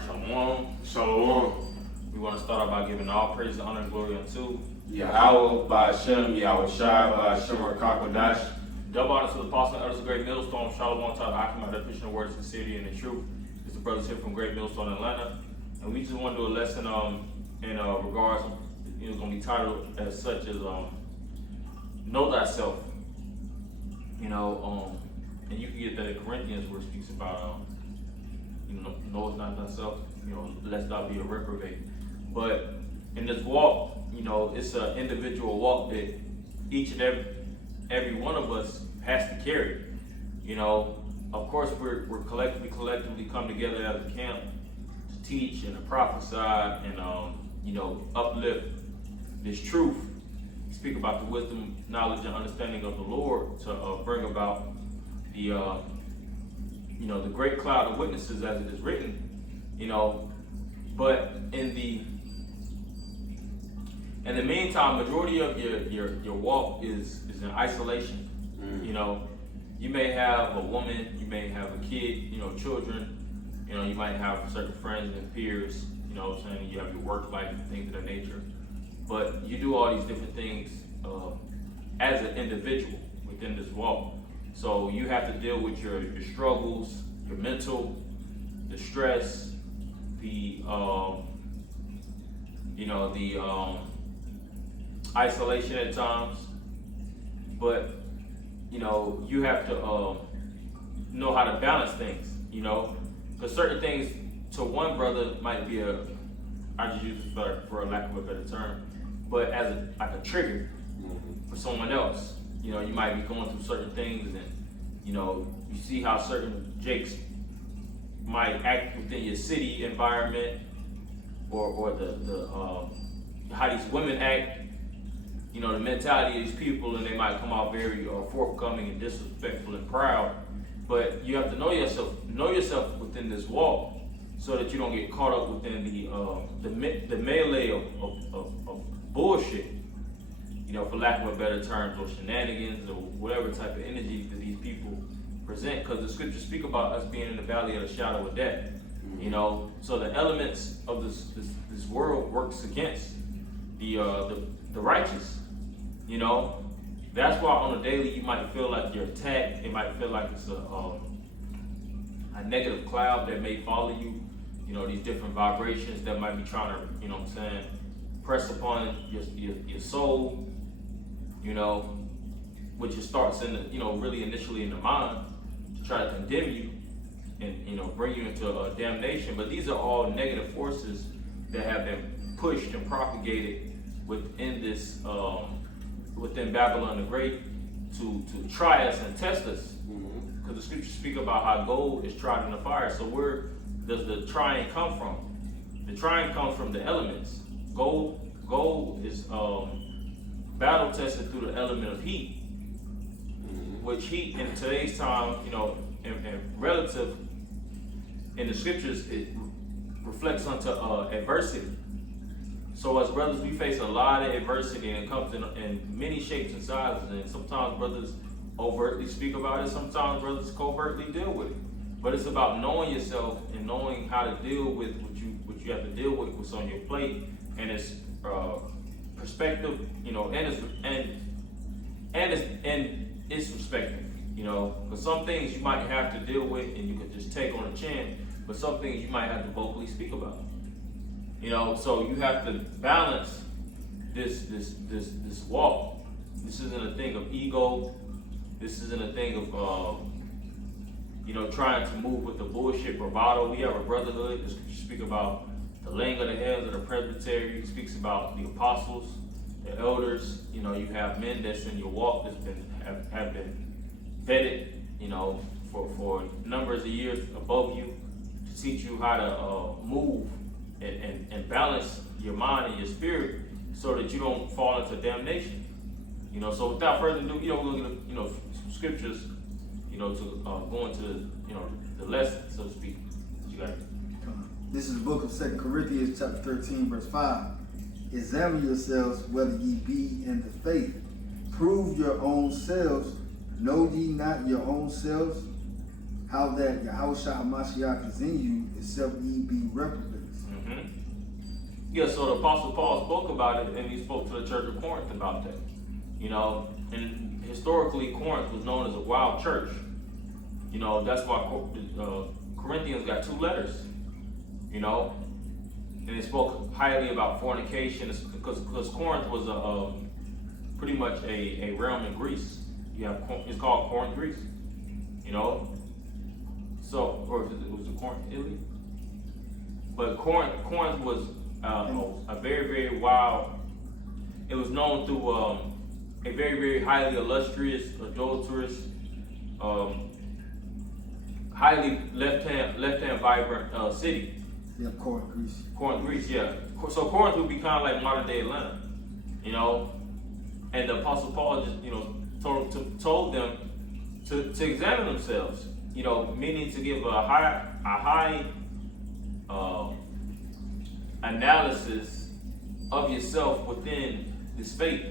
right, shalom. Shalom. We want to start off by giving all praise, honor, and glory unto Yahweh, Ba'Shem, Yahweh Shai, Ba'Shem, Rakakwadash. double honor to the apostle and elders of Great Millstone, Shalom, to the Akim, the Christian words, sincerity, and the truth. It's the brothers here from Great Millstone, Atlanta. And we just want to do a lesson in regards, it's going to be titled as such as Know Thyself. And you can get that in Corinthians where it speaks about, know it's not thyself, lest thou be a reprobate. But in this walk, it's an individual walk that each and every one of us has to carry. Of course, we're collectively come together as a camp to teach and to prophesy and uplift this truth, speak about the wisdom, knowledge, and understanding of the Lord to bring about the great cloud of witnesses as it is written, but in the meantime, majority of your walk is in isolation. You may have a woman, you may have a kid, children, you might have certain friends and peers, you have your work life and things of that nature. But you do all these different things as an individual within this walk. So you have to deal with your struggles, your mental, the stress, the isolation at times. But you have to know how to balance things. Because certain things to one brother might be I just use it for a lack of a better term, but as a trigger for someone else. You might be going through certain things and, you see how certain jakes might act within your city environment or the how these women act, the mentality of these people, and they might come out very forthcoming and disrespectful and proud. But you have to know yourself within this walk so that you don't get caught up within the melee of bullshit. For lack of a better term, or shenanigans, or whatever type of energy that these people present, because the scriptures speak about us being in the valley of the shadow of death. So the elements of this world works against the righteous. That's why on a daily you might feel like you're attacked. It might feel like it's a negative cloud that may follow you. These different vibrations that might be trying to, press upon your soul. Which it starts in the, really initially in the mind to try to condemn you and, bring you into damnation. But these are all negative forces that have been pushed and propagated within this, within Babylon the Great to try us and test us. Because the scriptures speak about how gold is tried in the fire. So where does the trying come from? The trying comes from the elements. Gold is battle tested through the element of heat, which heat in today's time, and relative in the scriptures, it reflects onto adversity. So as brothers, we face a lot of adversity, and it comes in many shapes and sizes. And sometimes brothers overtly speak about it, sometimes brothers covertly deal with it. But it's about knowing yourself and knowing how to deal with what you have to deal with what's on your plate, and it's perspective, and it's perspective, because some things you might have to deal with and you can just take on the chin, but some things you might have to vocally speak about. So you have to balance this walk. This isn't a thing of ego. This isn't a thing of trying to move with the bullshit bravado. We have a brotherhood. The scriptures speak about the laying of the hands of the presbytery. It speaks about the apostles, the elders. You have men that's in your walk that's have been vetted, for numbers of years above you to teach you how to move and balance your mind and your spirit so that you don't fall into damnation. So without further ado, we're going to get some scriptures, to go into the lesson, so to speak. You got it. This is the book of 2 Corinthians chapter 13, verse 5. Examine yourselves whether ye be in the faith. Prove your own selves. Know ye not your own selves? how that Yahushua HaMashiach is in you, except ye be reprobates. Mm-hmm. Yeah, so the Apostle Paul spoke about it, and he spoke to the church of Corinth about that. And historically, Corinth was known as a wild church. That's why Corinthians got 2 letters. And they spoke highly about fornication, because Corinth was pretty much a realm in Greece. It's called Corinth, Greece. So, or was it Corinth, Italy? But Corinth was a very, very wild. It was known through a very, very highly illustrious, adulterous, highly left-hand vibrant city. Yeah, Corinth, Greece. Corinth, Greece, yeah. So Corinth would be kind of like modern-day Atlanta, And the Apostle Paul just, told them to examine themselves, meaning to give a high analysis of yourself within this faith.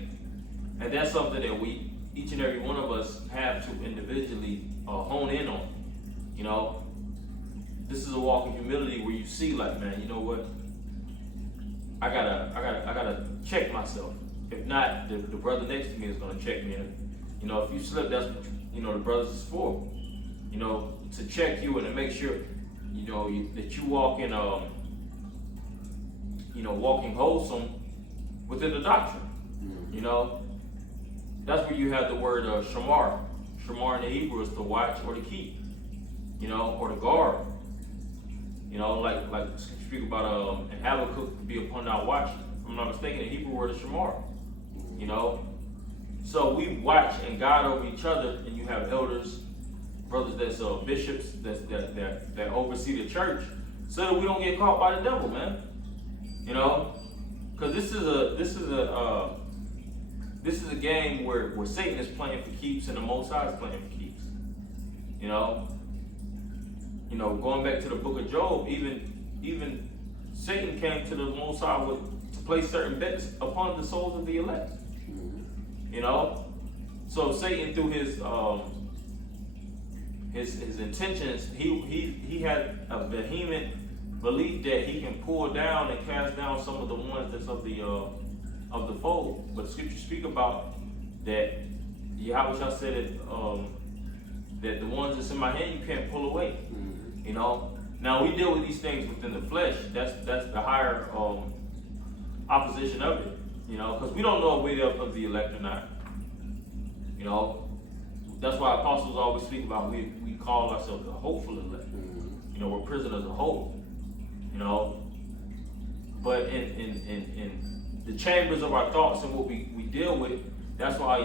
And that's something that each and every one of us have to individually hone in on. This is a walk of humility where you see, like, man, you know what? I gotta check myself. If not, the brother next to me is gonna check me. And, if you slip, that's what the brothers is for. To check you and to make sure, that you walk in walking wholesome within the doctrine. That's where you have the word shamar. Shamar in the Hebrew is to watch or to keep, or to guard. Like speak about and Habakkuk to be upon our watch. If I'm not mistaken, the Hebrew word is shamar. So we watch and guard over each other, and you have elders, brothers that's bishops that oversee the church, so that we don't get caught by the devil, man. Because this is a game where Satan is playing for keeps and the Most High is playing for keeps. Going back to the book of Job, even Satan came to the Most High to place certain bets upon the souls of the elect. So Satan, through his intentions, he had a vehement belief that he can pull down and cast down some of the ones that's of the fold. But the scriptures speak about that. Yahweh said that the ones that's in my hand you can't pull away. Now we deal with these things within the flesh. That's the higher opposition of it. Because we don't know if we're of the elect or not. That's why apostles always speak about we call ourselves the hopeful elect. We're prisoners of hope. But in the chambers of our thoughts and what we deal with, that's why I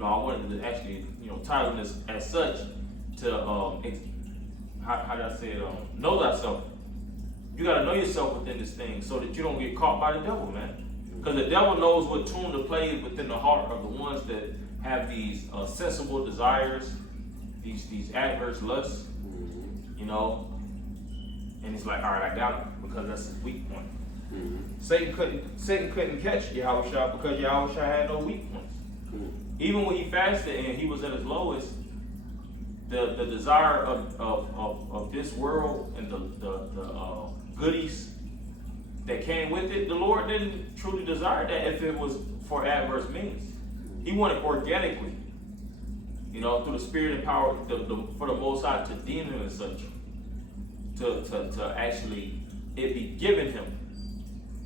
wanted to actually title this as such to how did I say it? Know thyself. You got to know yourself within this thing so that you don't get caught by the devil, man. Because the devil knows what tune to play within the heart of the ones that have these sensible desires, these adverse lusts, And it's like, all right, I got him, because that's his weak point. Satan couldn't catch Yahushua because Yahushua had no weak points. Even when he fasted and he was at his lowest, the desire of this world and the goodies that came with it, the Lord didn't truly desire that if it was for adverse means. He wanted organically, through the spirit and power for the Most High to deem him as such, to actually it be given him.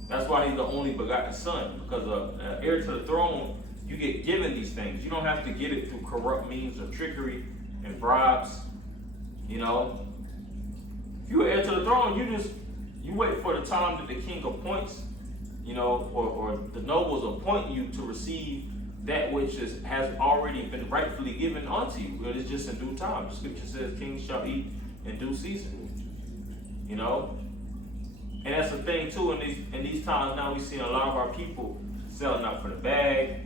That's why he's the only begotten son, because heir to the throne, you get given these things. You don't have to get it through corrupt means or trickery and bribes. If you're heir to the throne, you wait for the time that the king appoints, or the nobles appoint you to receive that which has already been rightfully given unto you. It is just in due time. The scripture says, "Kings shall eat in due season." And that's the thing too. In these times now, we see a lot of our people selling out for the bag,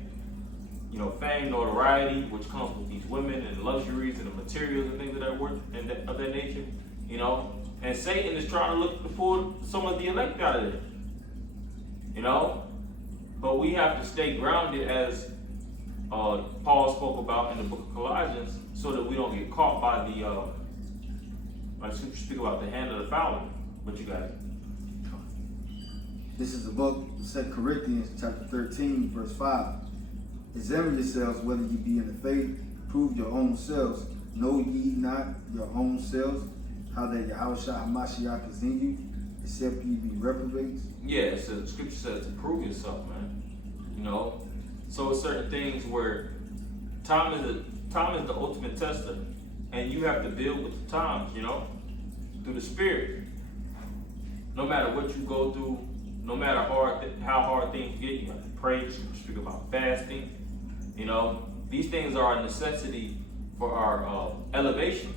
fame, notoriety, which comes with these women and luxuries and the materials and things of that nature. And Satan is trying to pull some of the elect out of there. But we have to stay grounded, as Paul spoke about in the book of Colossians, so that we don't get caught by Like the scripture speak about the hand of the fowler. But you got it. This is the book of 2 Corinthians chapter 13, verse 5. Examine yourselves whether ye be in the faith. Prove your own selves. Know ye not your own selves, how that Yahushua HaMashiach is in you, except ye be reprobates? Yeah, so the scripture says to prove yourself, man. You know? So it's certain things where time is the ultimate tester. And you have to build with the times, you know? Through the Spirit. No matter what you go through, no matter how hard things get, you have to pray. You speak about fasting. You know, these things are a necessity for our elevation.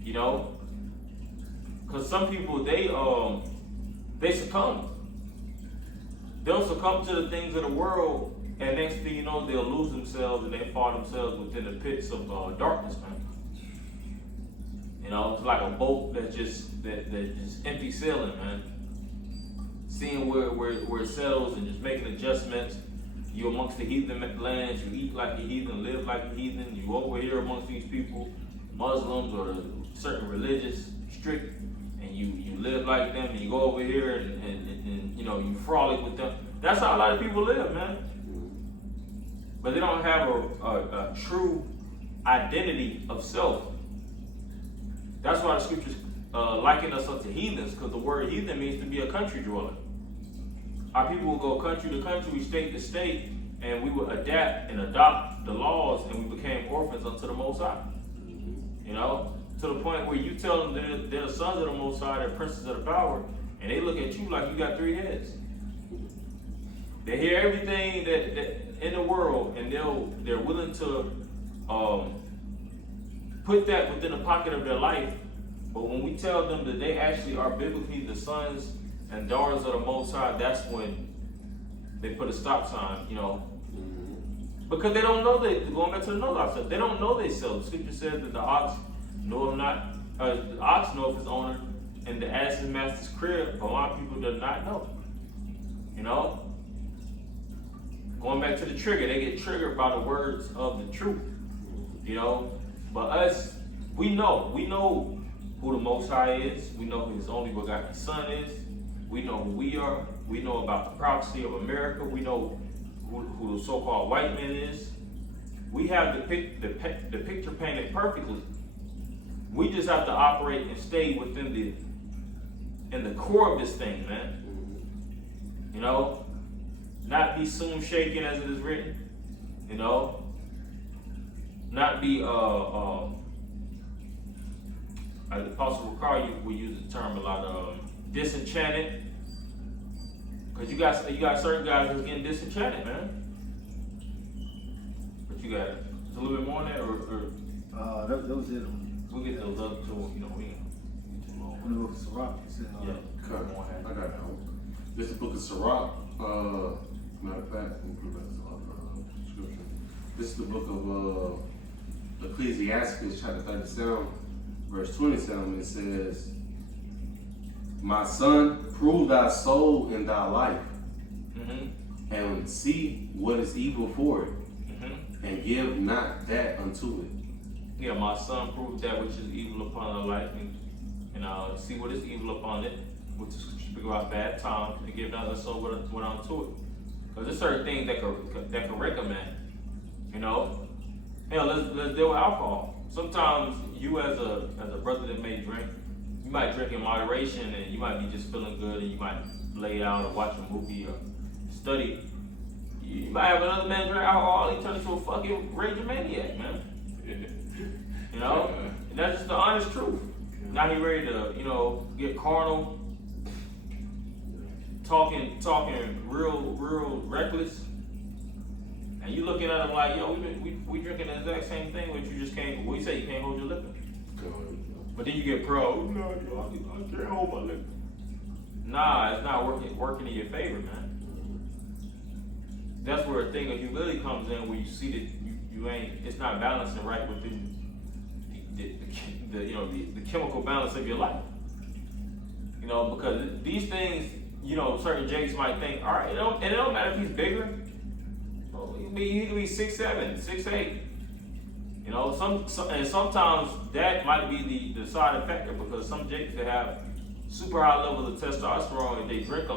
You know, because some people they succumb. They'll succumb to the things of the world, and next thing you know, they'll lose themselves and they fall themselves within the pits of darkness, man. You know, it's like a boat that's just empty sailing, man. Seeing where it settles and just making adjustments. You amongst the heathen lands, you eat like a heathen, live like a heathen. You over here amongst these people, Muslims or certain religious strict, and you live like them, and you go over here and you know, you frolic with them. That's how a lot of people live, man. But they don't have a true identity of self. That's why the scriptures liken us up to heathens, because the word heathen means to be a country dweller. Our people will go country to country, state to state, and we would adapt and adopt the laws, and we became orphans unto the Most High. You know, to the point where you tell them they're the sons of the Most High, they're princes of the power, and they look at you like you got 3 heads. They hear everything that in the world, and they're willing to put that within the pocket of their life. But when we tell them that they actually are biblically the sons and daughters of the Most High, that's when they put a stop sign, you know. Because they don't know going back to the know-thyself, they don't know themselves. The scripture says that the ox knoweth not, the ox knoweth his owner, and the ass his master's crib, but my people do not know. You know? Going back to the trigger, they get triggered by the words of the truth. You know? But us, we know who the Most High is. We know who his only begotten Son is. We know who we are. We know about the prophecy of America. We know who the so-called white man is. We have the picture painted perfectly. We just have to operate and stay within the core of this thing, man. You know, not be soon shaken as it is written. You know, not be as the Apostle Ricard we use the term a lot, disenchanted. Because you got certain guys who's getting disenchanted, man. But you got it's a little bit more than that, or That was it. we'll get those other two, you know, we ain't too long. In the book of Sirach, it said, Yeah. Okay, I got that one. This is the book of Sirach. Matter of fact, let me put that scripture. This is the book of Ecclesiastes, chapter 37, verse 27. It says, "My son, prove thy soul in thy life, and see what is evil for it, and give not that unto it." Yeah, my son, prove that which is evil upon thy life, and see what is evil upon it, which is speak about bad times, and give not thy soul what unto it. Because there's certain things that can recommend. You know, hell, let's deal with alcohol. Sometimes you as a brother that may drink, you might drink in moderation, and you might be just feeling good, and you might lay out or watch a movie or study. You might have another man drink alcohol, and he turn into a fucking raging maniac, man. You know, and that's just the honest truth. Now he ready to, you know, get carnal, talking real reckless, and you looking at him like, yo, we drinking the exact same thing, but you just can't. We say you can't hold your liquor, but then you get proud. No, I can't hold my liquor. Nah, it's not working in your favor, man. That's where a thing of humility comes in, where you see that you ain't. It's not balancing right within the chemical balance of your life. You know, because these things, you know, certain Jakes might think, all right, it don't matter if he's bigger. Well, he can be 6'7", 6'8". You know, and sometimes that might be the deciding factor, because some jakes that have super high levels of testosterone, if they drink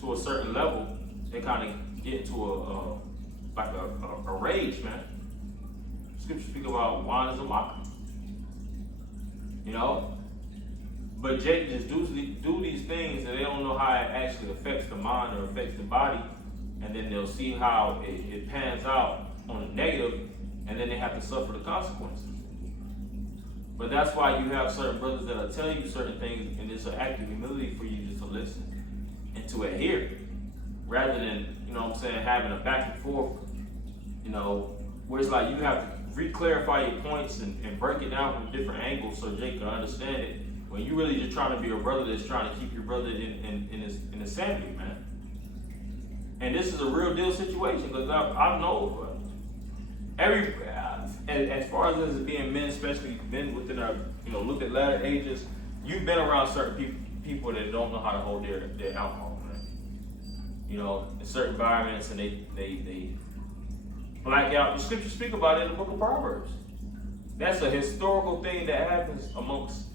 to a certain level, they kind of get into a rage, man. Scripture speak about wine is a mocker. You know? But Jake just do these things and they don't know how it actually affects the mind or affects the body, and then they'll see how it pans out on the negative, and then they have to suffer the consequences. But that's why you have certain brothers that are telling you certain things, and it's an act of humility for you just to listen and to adhere, rather than, you know what I'm saying, having a back and forth, you know, where it's like you have to re-clarify your points and break it down from different angles so Jake can understand it, when you really just trying to be a brother that's trying to keep your brother in his sanity, man. And this is a real deal situation, because I know as far as us being men, especially men within our, you know, look at latter ages, you've been around certain people that don't know how to hold their alcohol, man. You know, in certain environments, and they black out. The scriptures speak about it in the book of Proverbs. That's a historical thing that happens amongst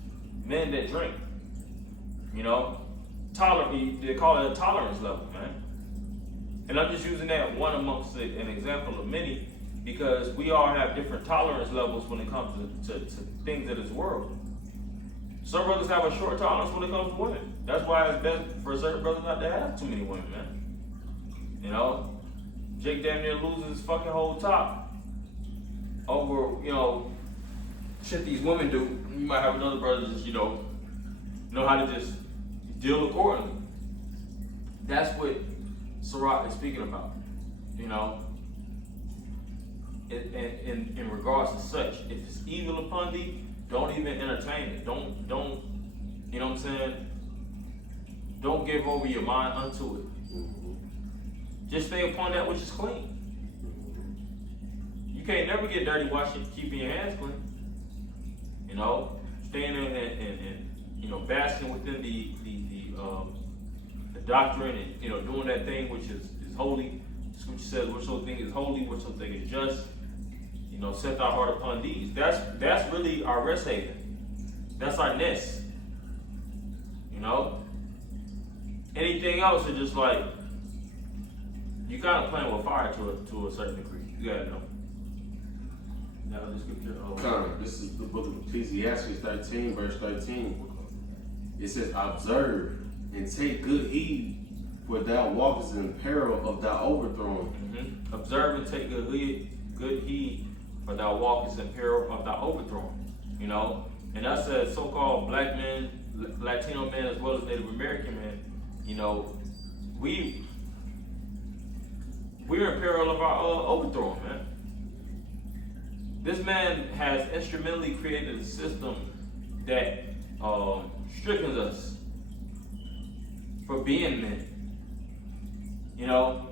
men that drink. You know, they call it a tolerance level, man. And I'm just using that one amongst an example of many, because we all have different tolerance levels when it comes to things of this world. Some brothers have a short tolerance when it comes to women. That's why it's best for certain brothers not to have too many women, man. You know, Jake damn near loses his fucking whole top over, you know, shit these women do. You might have another brother just, you know how to just deal accordingly. That's what Sirach is speaking about, you know. In regards to such, if it's evil upon thee, don't even entertain it. Don't, you know what I'm saying? Don't give over your mind unto it. Just stay upon that which is clean. You can't never get dirty keeping your hands clean. You know, staying and you know, basking within the doctrine, and, you know, doing that thing which is holy. Scripture says, whatsoever thing is holy, whatsoever thing is just, you know, set thy heart upon these. That's really our rest haven. That's our nest. You know? Anything else is just like, you kind of playing with fire to a certain degree. You gotta know. Now the scripture. This is the book of Ecclesiastes 13, verse 13. It says, observe and take good heed, for thou walkest in peril of thy overthrow. Mm-hmm. Observe and take good heed, for thou walkest in peril of thy overthrow. You know, and that's a so-called black men, Latino men, as well as Native American men. You know, we're in peril of our overthrow, man. This man has instrumentally created a system that strickens us for being men. You know,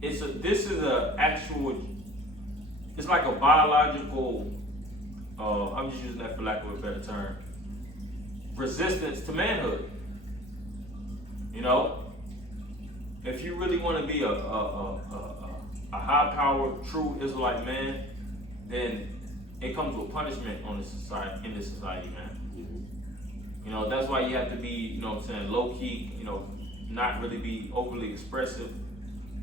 this is a actual, it's like a biological, I'm just using that for lack of a better term, resistance to manhood. You know, if you really want to be a high-powered, true Israelite man, then it comes with punishment in this society, man. You know, that's why you have to be, you know what I'm saying, low-key, you know, not really be overly expressive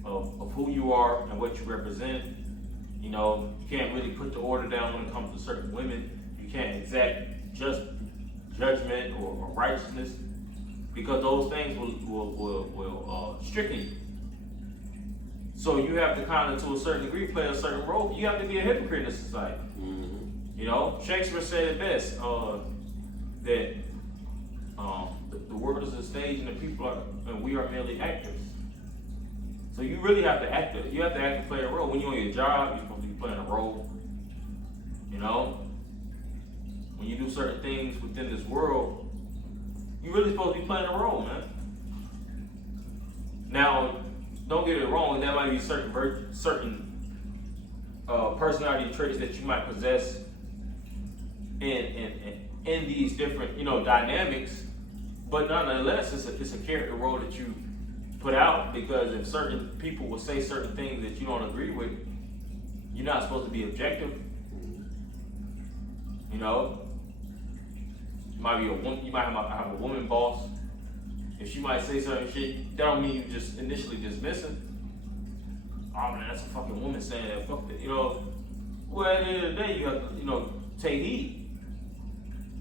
of who you are and what you represent. You know, you can't really put the order down when it comes to certain women. You can't exact just judgment or righteousness, because those things will stricken you. So you have to kind of, to a certain degree, play a certain role. You have to be a hypocrite in this society. Mm-hmm. You know, Shakespeare said it best, that the world is a stage and the people are, and we are merely actors. So you really have to act. You have to act and play a role. When you're on your job, you're supposed to be playing a role. You know, when you do certain things within this world, you're really supposed to be playing a role, man. Now, don't get it wrong. There might be certain personality traits that you might possess in these different, you know, dynamics. But nonetheless, it's a character role that you put out, because if certain people will say certain things that you don't agree with, you're not supposed to be objective. You know, might be a woman. You might have a woman boss. If she might say certain shit, that don't mean you just initially dismiss it. Oh man, that's a fucking woman saying that. Fuck that. You know. Well, at the end of the day, you have to, take heed.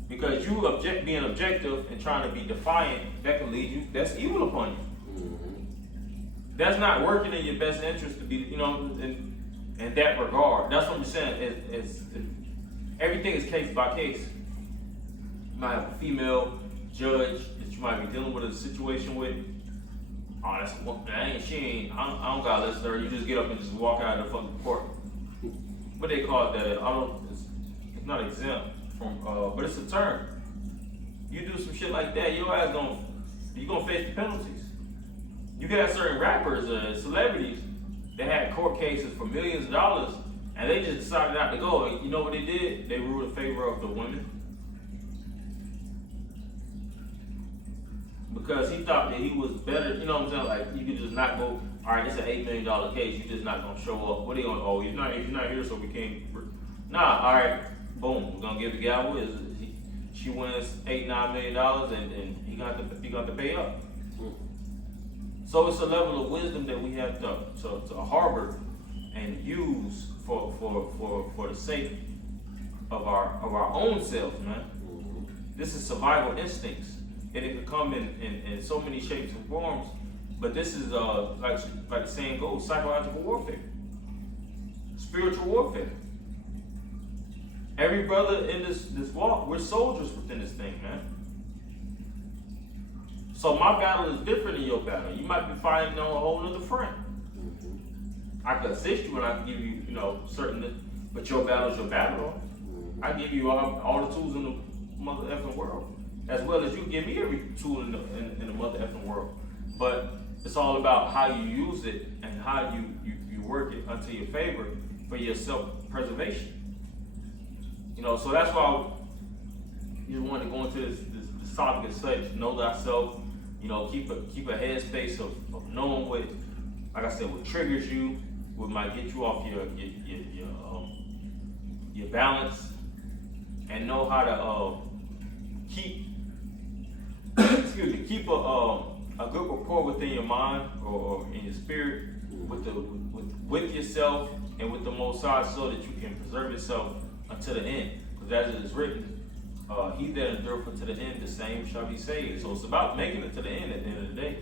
Because you being objective and trying to be defiant, that can lead you, that's evil upon you. Mm-hmm. That's not working in your best interest to be, in that regard. That's what I'm saying. Everything is case by case. You might have a female judge that you might be dealing with a situation with. Oh, that's a woman. I don't gotta listen to her. You just get up and just walk out of the fucking court. What they call it that? It's not exempt from, but it's a term. You do some shit like that, your ass you gonna face the penalties. You got certain rappers, celebrities that had court cases for millions of dollars, and they just decided not to go. You know what they did? They ruled in favor of the women. Because he thought that he was better, you know what I'm saying? Like, you could just not go, all right, it's an $8 million case, you just not gonna show up. What are you gonna, oh, he's not here, so we can't, nah, all right, boom, we're gonna give the gavel. She wins $8-9 million, and he got to pay up. So it's a level of wisdom that we have to harbor and use for the sake of our own selves, man. This is survival instincts. And it can come in so many shapes and forms, but this is like the saying goes, psychological warfare, spiritual warfare. Every brother in this walk, we're soldiers within this thing, man. So my battle is different than your battle. You might be fighting on a whole other front. I could assist you and I can give you, certain, but your battle is your battle. I give you all the tools in the mother effing world. As well as you give me every tool in the mother effing world. But it's all about how you use it and how you work it unto your favor for your self-preservation. So that's why you want to go into this topic as such, know thyself, keep a headspace of knowing what, like I said, what triggers you, what might get you off your balance, and know how to keep keep a good rapport within your mind or in your spirit with yourself and with the Most High, so that you can preserve yourself until the end. Because as it is written, he that endureth unto the end, the same shall be saved. So it's about making it to the end at the end of the day.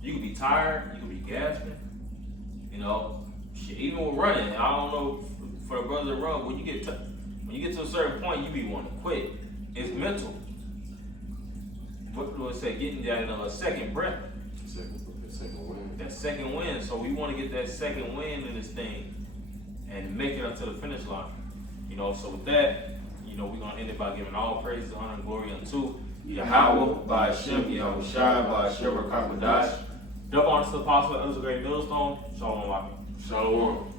You can be tired, you can be gasping, shit, even with running. I don't know for the brothers that run, when you get to a certain point, you be wanting to quit. It's mental. What do I say? Getting that second breath. Second win. That second win. So we want to get that second win in this thing and make it up to the finish line. So with that, we're going to end it by giving all praise, honor, and glory unto Yahweh, by Hashem, Yahushai, by Hashem, Rakakadash. Double honor to the apostle, that was a great millstone. Shalom, Shalom.